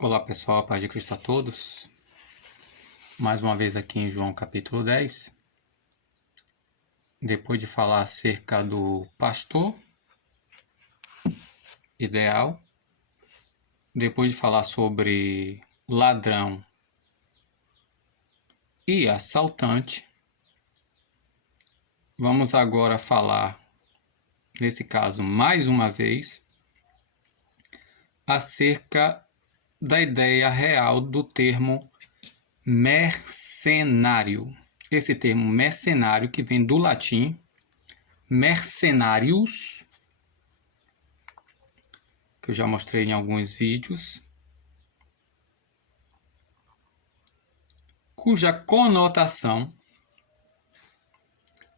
Olá pessoal, a paz de Cristo a todos. Mais uma vez aqui em João capítulo 10. Depois de falar acerca do pastor ideal, depois de falar sobre ladrão e assaltante, vamos agora falar, nesse caso mais uma vez, acerca da ideia real do termo mercenário. Esse termo mercenário, que vem do latim mercenarius, que eu já mostrei em alguns vídeos, cuja conotação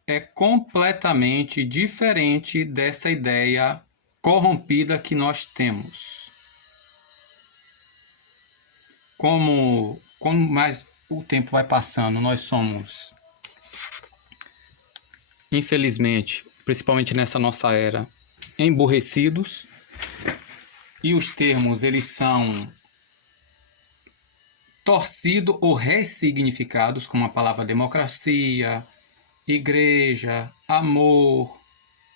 é completamente diferente dessa ideia corrompida que nós temos. Como mais o tempo vai passando, nós somos, infelizmente, principalmente nessa nossa era, emburrecidos, e os termos eles são torcidos ou ressignificados, como a palavra democracia, igreja, amor,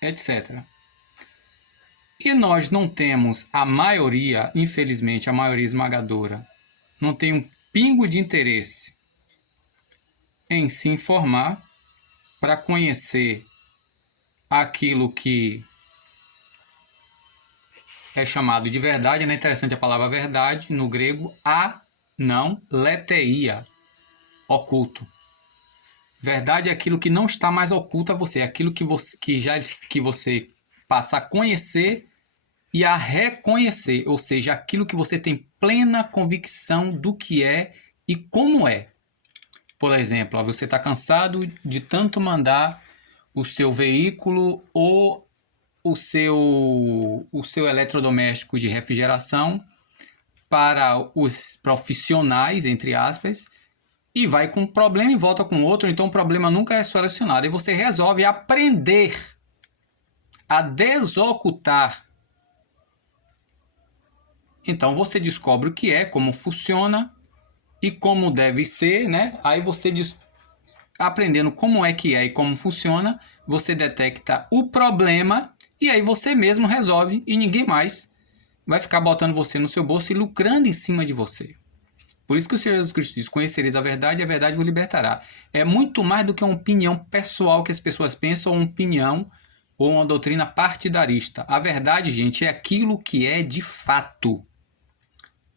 etc. E nós não temos a maioria, infelizmente, a maioria esmagadora, não tem um pingo de interesse em se informar para conhecer aquilo que é chamado de verdade. Não é interessante a palavra verdade, no grego, não, leteia, oculto. Verdade é aquilo que não está mais oculto a você, é aquilo que você passa a conhecer e a reconhecer, ou seja, aquilo que você tem plena convicção do que é e como é. Por exemplo, você está cansado de tanto mandar o seu veículo ou o seu eletrodoméstico de refrigeração para os profissionais, entre aspas, e vai com um problema e volta com outro, então o problema nunca é solucionado. E você resolve aprender a desocultar. Então você descobre o que é, como funciona e como deve ser, né? Aí você aprendendo como é que é e como funciona, você detecta o problema e aí você mesmo resolve e ninguém mais vai ficar botando você no seu bolso e lucrando em cima de você. Por isso que o Senhor Jesus Cristo diz: conhecereis a verdade e a verdade vos libertará. É muito mais do que uma opinião pessoal que as pessoas pensam, ou uma opinião ou uma doutrina partidarista. A verdade, gente, é aquilo que é de fato.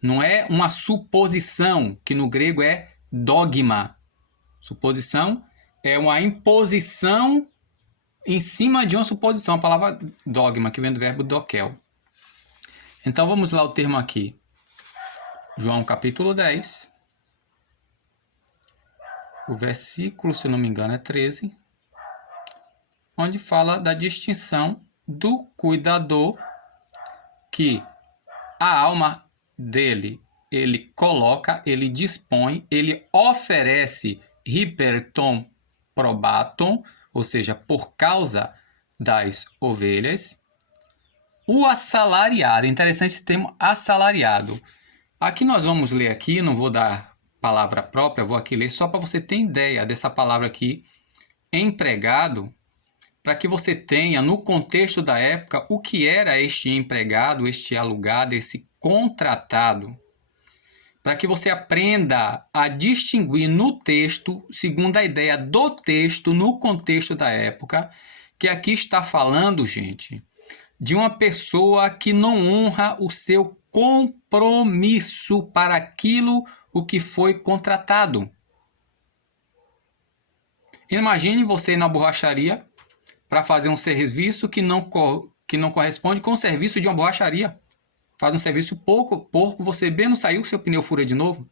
Não é uma suposição, que no grego é dogma. Suposição é uma imposição em cima de uma suposição. A palavra dogma, que vem do verbo dokel. Então vamos lá o termo aqui. João capítulo 10. O versículo, se não me engano, é 13. Onde fala da distinção do cuidador, que a alma dele, ele coloca, ele dispõe, ele oferece hiperton probaton, ou seja, por causa das ovelhas. O assalariado, interessante esse termo assalariado. Aqui nós vamos ler aqui, não vou dar palavra própria, vou aqui ler só para você ter ideia dessa palavra aqui, empregado, para que você tenha no contexto da época o que era este empregado, este alugado, esse contratado, para que você aprenda a distinguir no texto, segundo a ideia do texto, no contexto da época, que aqui está falando, gente, de uma pessoa que não honra o seu compromisso para aquilo o que foi contratado. Imagine você na borracharia para fazer um serviço que não corresponde com o serviço de uma borracharia. Faz um serviço porco, você bem não saiu, seu pneu fura de novo.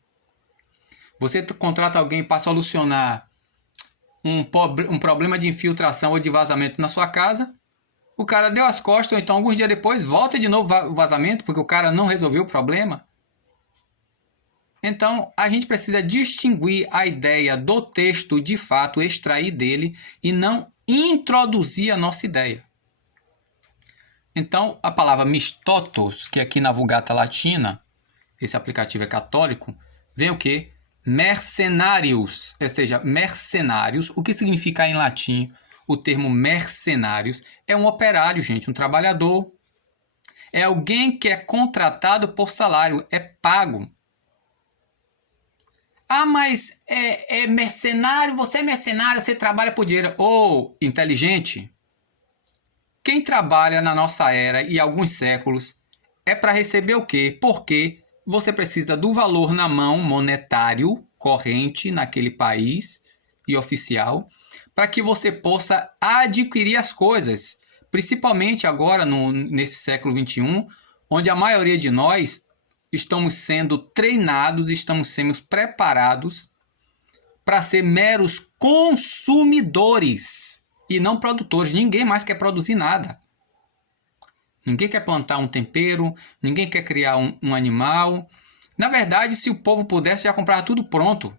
Você contrata alguém para solucionar um problema de infiltração ou de vazamento na sua casa. O cara deu as costas, ou então alguns dias depois volta de novo o vazamento, porque o cara não resolveu o problema. Então, a gente precisa distinguir a ideia do texto, de fato, extrair dele e não introduzir a nossa ideia. Então, a palavra mistotos, que aqui na Vulgata Latina esse aplicativo é católico, vem o quê? Mercenários, ou seja, mercenários. O que significa em latim o termo mercenários? É um operário, gente, um trabalhador. É alguém que é contratado por salário, é pago. Ah, mas é mercenário, você é mercenário, você trabalha por dinheiro. Ô, inteligente, quem trabalha na nossa era e alguns séculos é para receber o quê? Porque você precisa do valor na mão monetário corrente naquele país e oficial para que você possa adquirir as coisas. Principalmente agora, nesse século XXI, onde a maioria de nós estamos sendo treinados, estamos sendo preparados para ser meros consumidores e não produtores. Ninguém mais quer produzir nada. Ninguém quer plantar um tempero, ninguém quer criar um animal. Na verdade, se o povo pudesse, já comprava tudo pronto.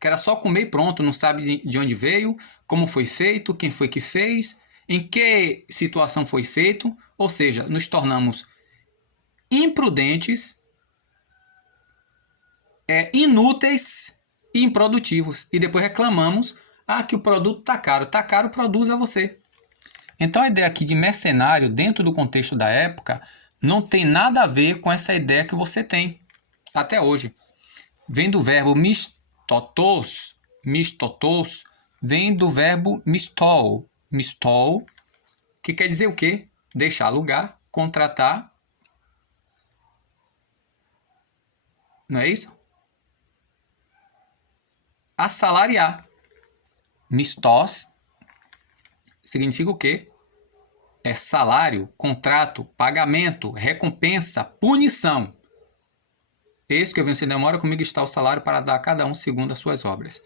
Que era só comer e pronto, não sabe de onde veio, como foi feito, quem foi que fez, em que situação foi feito. Ou seja, nos tornamos imprudentes, inúteis e improdutivos. E depois reclamamos que o produto está caro. Está caro, produza você. Então a ideia aqui de mercenário, dentro do contexto da época, não tem nada a ver com essa ideia que você tem até hoje. Vem do verbo mistotos, vem do verbo mistol, que quer dizer o quê? Deixar lugar, contratar. Não é isso? Assalariar. Mistos significa o quê? É salário, contrato, pagamento, recompensa, punição. Eis que eu venho, se demora, comigo está o salário para dar a cada um segundo as suas obras.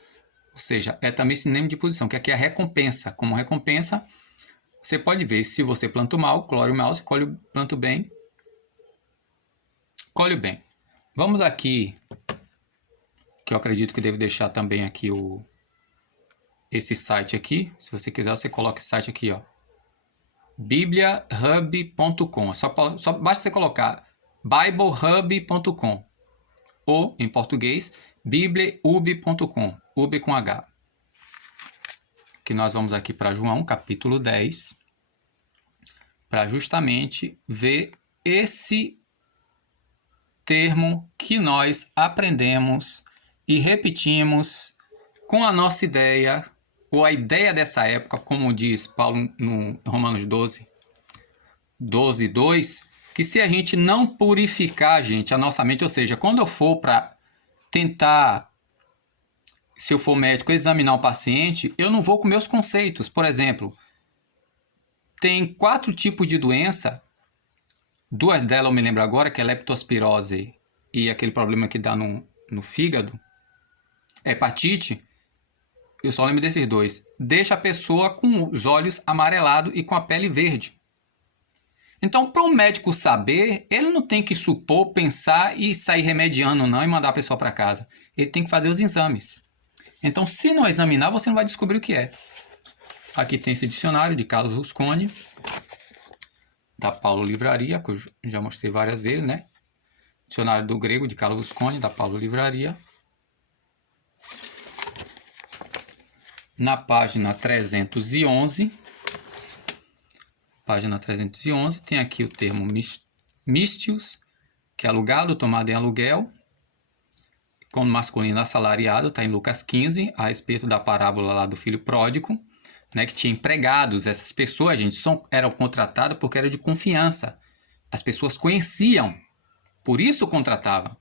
Ou seja, é também sinônimo de posição, que aqui é a recompensa. Como recompensa, você pode ver, se você planta o mal, colhe o mal, se planta o bem, colhe o bem. Vamos aqui, que eu acredito que devo deixar também aqui esse site aqui. Se você quiser, você coloca esse site aqui, ó. bibliahub.com. Só basta você colocar biblehub.com ou, em português, bibliahub.com, ub com H. Que nós vamos aqui para João, capítulo 10, para justamente ver esse termo que nós aprendemos e repetimos com a nossa ideia, ou a ideia dessa época, como diz Paulo no Romanos 12, 2, que se a gente não purificar, gente, a nossa mente, ou seja, quando eu for para tentar, se eu for médico, examinar o paciente, eu não vou com meus conceitos. Por exemplo, tem 4 tipos de doença, 2 delas eu me lembro agora, que é leptospirose e aquele problema que dá no fígado, hepatite. Eu só lembro desses 2. Deixa a pessoa com os olhos amarelados e com a pele verde. Então, para o médico saber, ele não tem que supor, pensar e sair remediando não e mandar a pessoa para casa. Ele tem que fazer os exames. Então, se não examinar, você não vai descobrir o que é. Aqui tem esse dicionário de Carlos Rusconi, da Paulo Livraria, que eu já mostrei várias vezes, né? Dicionário do grego de Carlos Rusconi, da Paulo Livraria. Na página 311, tem aqui o termo mistios, que é alugado, tomado em aluguel, como masculino assalariado, está em Lucas 15, a respeito da parábola lá do filho pródigo, né, que tinha empregados. Essas pessoas, gente, eram contratadas porque eram de confiança. As pessoas conheciam, por isso contratavam.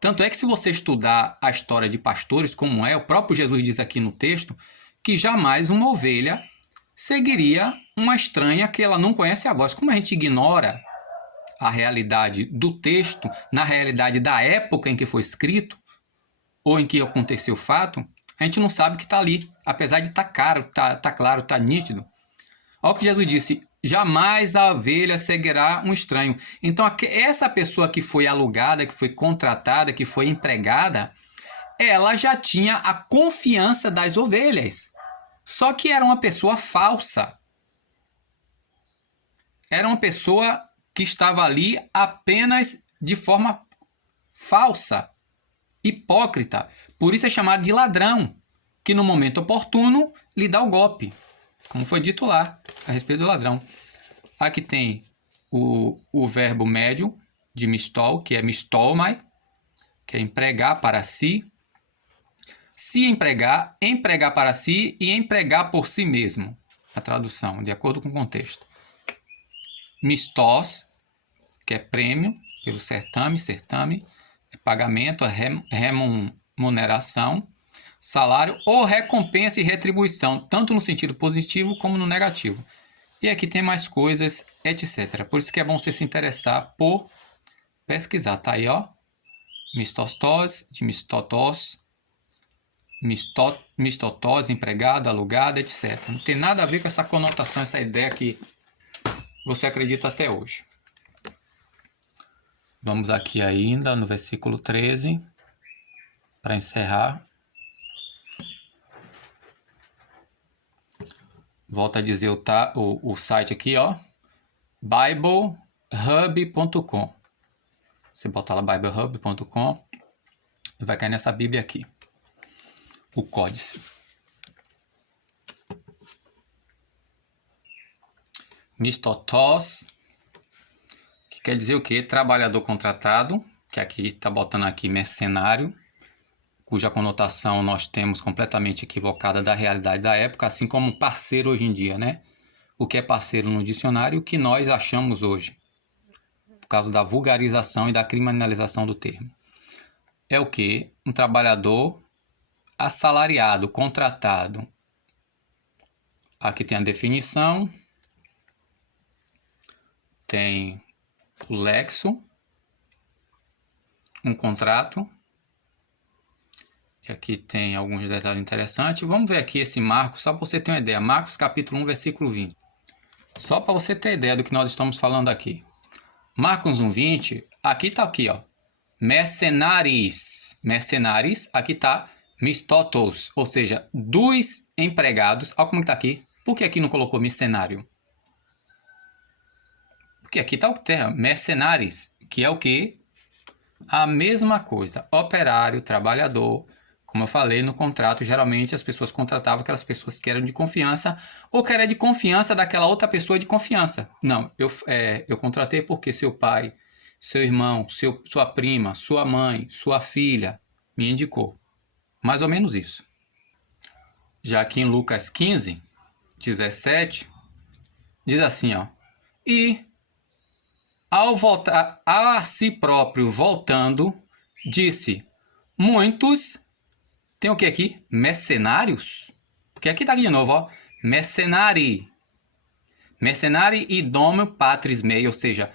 Tanto é que se você estudar a história de pastores, como o próprio Jesus diz aqui no texto, que jamais uma ovelha seguiria uma estranha que ela não conhece a voz. Como a gente ignora a realidade do texto, na realidade da época em que foi escrito, ou em que aconteceu o fato, a gente não sabe que está ali, apesar de estar claro, está nítido. Olha o que Jesus disse: jamais a ovelha seguirá um estranho. Então, essa pessoa que foi alugada, que foi contratada, que foi empregada, ela já tinha a confiança das ovelhas. Só que era uma pessoa falsa. Era uma pessoa que estava ali apenas de forma falsa, hipócrita. Por isso é chamado de ladrão, que no momento oportuno lhe dá o golpe, como foi dito lá, a respeito do ladrão. Aqui tem o verbo médio de mistol, que é mistolmai, que é empregar para si. Se empregar, empregar para si e empregar por si mesmo. A tradução, de acordo com o contexto. Mistos, que é prêmio pelo certame, é pagamento, é remuneração, salário ou recompensa e retribuição, tanto no sentido positivo como no negativo. E aqui tem mais coisas, etc. Por isso que é bom você se interessar por pesquisar. Tá aí, ó. Mistostos, de mistotos, mistotós, empregado, alugado, etc. Não tem nada a ver com essa conotação, essa ideia que você acredita até hoje. Vamos aqui ainda no versículo 13, para encerrar. Volto a dizer o site aqui, ó, biblehub.com. Você botar lá biblehub.com e vai cair nessa Bíblia aqui. O códice. Mistotós, que quer dizer o quê? Trabalhador contratado, que aqui está botando aqui mercenário, cuja conotação nós temos completamente equivocada da realidade da época, assim como parceiro hoje em dia, né? O que é parceiro no dicionário, o que nós achamos hoje, por causa da vulgarização e da criminalização do termo. É o quê? Um trabalhador assalariado, contratado. Aqui tem a definição, tem o lexo, um contrato, e aqui tem alguns detalhes interessantes. Vamos ver aqui esse Marcos, só para você ter uma ideia. Marcos capítulo 1, versículo 20. Só para você ter ideia do que nós estamos falando aqui. Marcos 1, 20, aqui está aqui, ó. Mercenaris. Mercenaris, aqui está mistotos, ou seja, dos empregados. Olha como está aqui. Por que aqui não colocou mercenário? Porque aqui está o termo, mercenaris, que é o quê? A mesma coisa. Operário, trabalhador. Como eu falei, no contrato, geralmente as pessoas contratavam aquelas pessoas que eram de confiança ou que era de confiança daquela outra pessoa de confiança. Não, eu contratei porque seu pai, seu irmão, sua prima, sua mãe, sua filha me indicou. Mais ou menos isso. Já aqui em Lucas 15, 17, diz assim, ó. E ao voltar a si próprio voltando, disse, muitos, tem o que aqui? Mercenários? Porque aqui está aqui de novo, ó. Mercenari. Mercenari idômeo patris mei, ou seja,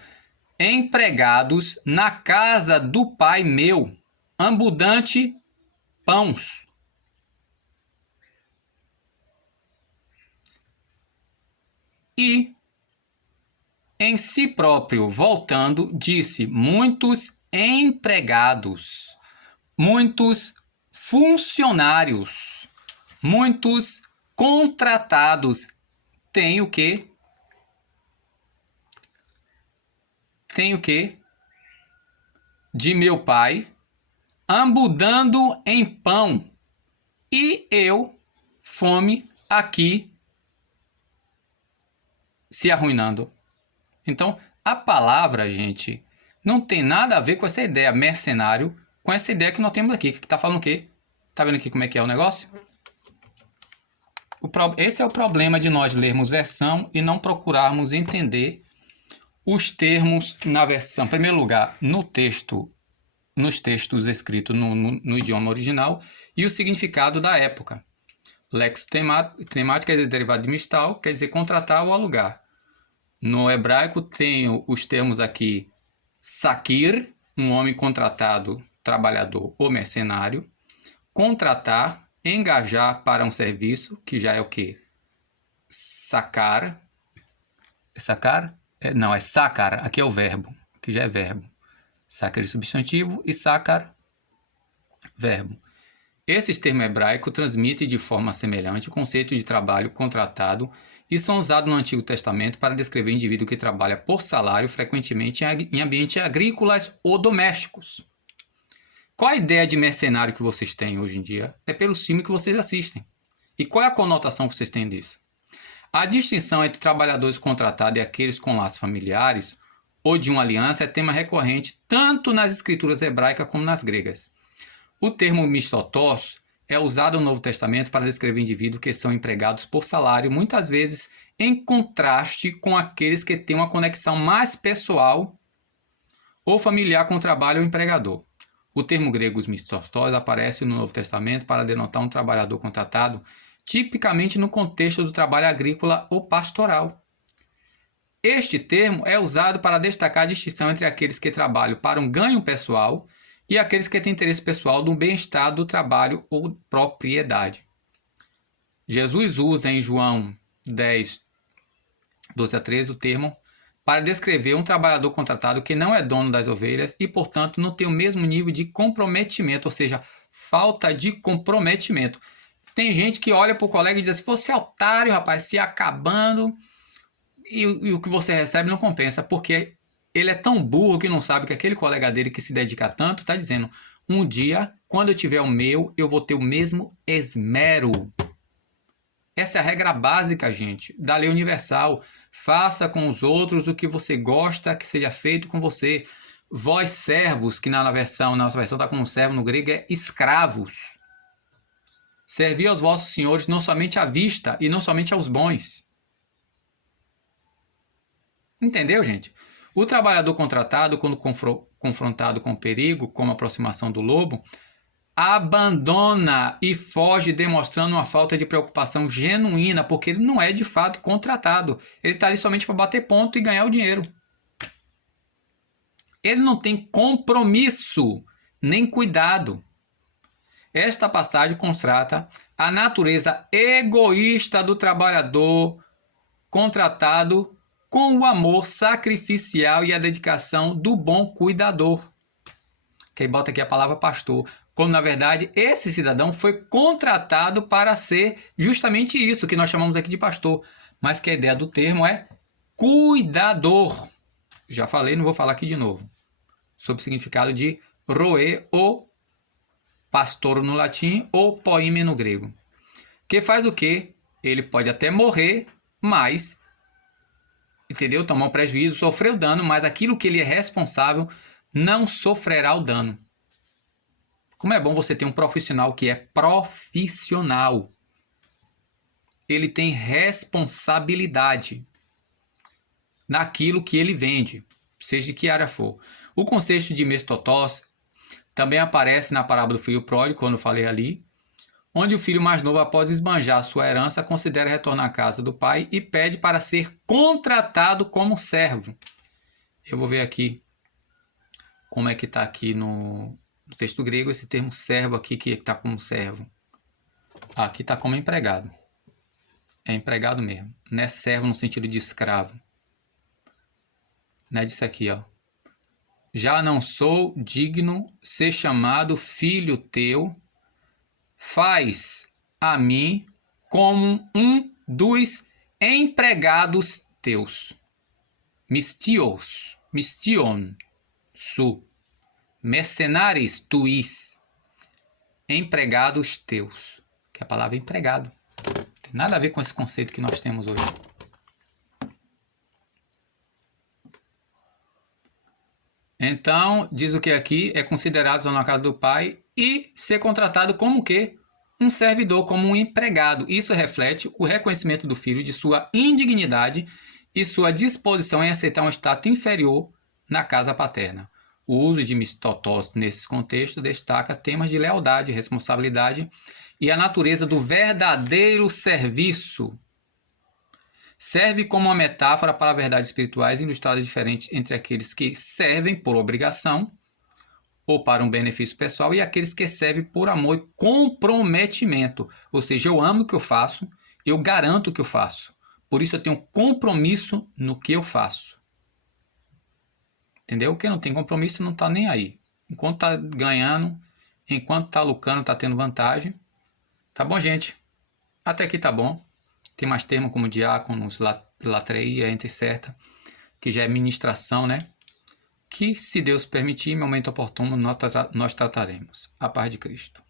empregados na casa do pai meu, ambudante pãos. E em si próprio voltando, disse, muitos empregados, muitos funcionários, muitos contratados, tem o quê? Tem o quê? De meu pai, ambudando em pão, e eu, fome, aqui, se arruinando. Então, a palavra, gente, não tem nada a ver com essa ideia mercenário, com essa ideia que nós temos aqui, que está falando o quê? Tá vendo aqui como é que é o negócio? Esse é o problema de nós lermos versão e não procurarmos entender os termos na versão. Em primeiro lugar, nos textos escritos no idioma original e o significado da época. Lexo temática quer dizer derivado de mistal, quer dizer contratar ou alugar. No hebraico tem os termos aqui sakir, um homem contratado, trabalhador ou mercenário. Contratar, engajar para um serviço, que já é o quê? Sacar. Sacar? Não, é sacar. Aqui é o verbo, que já é verbo. Sacar é substantivo e sacar, verbo. Esses termos hebraicos transmitem de forma semelhante o conceito de trabalho contratado e são usados no Antigo Testamento para descrever indivíduo que trabalha por salário, frequentemente em ambientes agrícolas ou domésticos. Qual a ideia de mercenário que vocês têm hoje em dia? É pelo filme que vocês assistem. E qual é a conotação que vocês têm disso? A distinção entre trabalhadores contratados e aqueles com laços familiares ou de uma aliança é tema recorrente tanto nas escrituras hebraicas como nas gregas. O termo mistotós é usado no Novo Testamento para descrever indivíduos que são empregados por salário, muitas vezes em contraste com aqueles que têm uma conexão mais pessoal ou familiar com o trabalho ou empregador. O termo grego mistotós aparece no Novo Testamento para denotar um trabalhador contratado, tipicamente no contexto do trabalho agrícola ou pastoral. Este termo é usado para destacar a distinção entre aqueles que trabalham para um ganho pessoal e aqueles que têm interesse pessoal no bem-estar do trabalho ou propriedade. Jesus usa em João 10, 12 a 13 o termo para descrever um trabalhador contratado que não é dono das ovelhas e, portanto, não tem o mesmo nível de comprometimento, ou seja, falta de comprometimento. Tem gente que olha para o colega e diz assim, você é otário, rapaz, se acabando, e o que você recebe não compensa, porque ele é tão burro que não sabe que aquele colega dele que se dedica tanto está dizendo, um dia, quando eu tiver o meu, eu vou ter o mesmo esmero. Essa é a regra básica, gente, da lei universal. Faça com os outros o que você gosta que seja feito com você. Vós servos, que na nossa versão está como servo, no grego é escravos. Servi aos vossos senhores não somente à vista e não somente aos bons. Entendeu, gente? O trabalhador contratado, quando confrontado com perigo, como a aproximação do lobo, abandona e foge, demonstrando uma falta de preocupação genuína, porque ele não é de fato contratado. Ele está ali somente para bater ponto e ganhar o dinheiro. Ele não tem compromisso, nem cuidado. Esta passagem constata a natureza egoísta do trabalhador contratado com o amor sacrificial e a dedicação do bom cuidador. Que aí bota aqui a palavra pastor. Quando, na verdade, esse cidadão foi contratado para ser justamente isso que nós chamamos aqui de pastor. Mas que a ideia do termo é cuidador. Já falei, não vou falar aqui de novo. Sobre o significado de roê ou pastor no latim ou poime no grego. Que faz o quê? Ele pode até morrer, mas, entendeu? Tomar um prejuízo, sofrer o dano, mas aquilo que ele é responsável não sofrerá o dano. Como é bom você ter um profissional que é profissional. Ele tem responsabilidade naquilo que ele vende, seja de que área for. O conceito de mestotós também aparece na parábola do filho pródigo, quando eu falei ali, onde o filho mais novo, após esbanjar sua herança, considera retornar à casa do pai e pede para ser contratado como servo. Eu vou ver aqui como é que está aqui no texto grego esse termo servo aqui, que está como servo. Aqui está como empregado. É empregado mesmo. Não é servo no sentido de escravo. Não é disso aqui, ó. Já não sou digno ser chamado filho teu, faz a mim como um dos empregados teus. Mistion, su. Mercenaris tuis, empregados teus, que é a palavra empregado. Não tem nada a ver com esse conceito que nós temos hoje. Então, diz o que aqui é considerado na casa do pai e ser contratado como o quê? Um servidor, como um empregado. Isso reflete o reconhecimento do filho de sua indignidade e sua disposição em aceitar um status inferior na casa paterna. O uso de mistotós nesse contexto destaca temas de lealdade, responsabilidade e a natureza do verdadeiro serviço. Serve como uma metáfora para verdades espirituais ilustradas diferentes entre aqueles que servem por obrigação ou para um benefício pessoal e aqueles que servem por amor e comprometimento. Ou seja, eu amo o que eu faço, eu garanto o que eu faço. Por isso eu tenho compromisso no que eu faço. Entendeu? Quem não tem compromisso não está nem aí. Enquanto está ganhando, enquanto está lucrando, está tendo vantagem. Tá bom, gente? Até aqui tá bom. Tem mais termos como diáconos, latreia, entre certa, que já é ministração, né? que, se Deus permitir, em momento oportuno, nós trataremos. A paz de Cristo.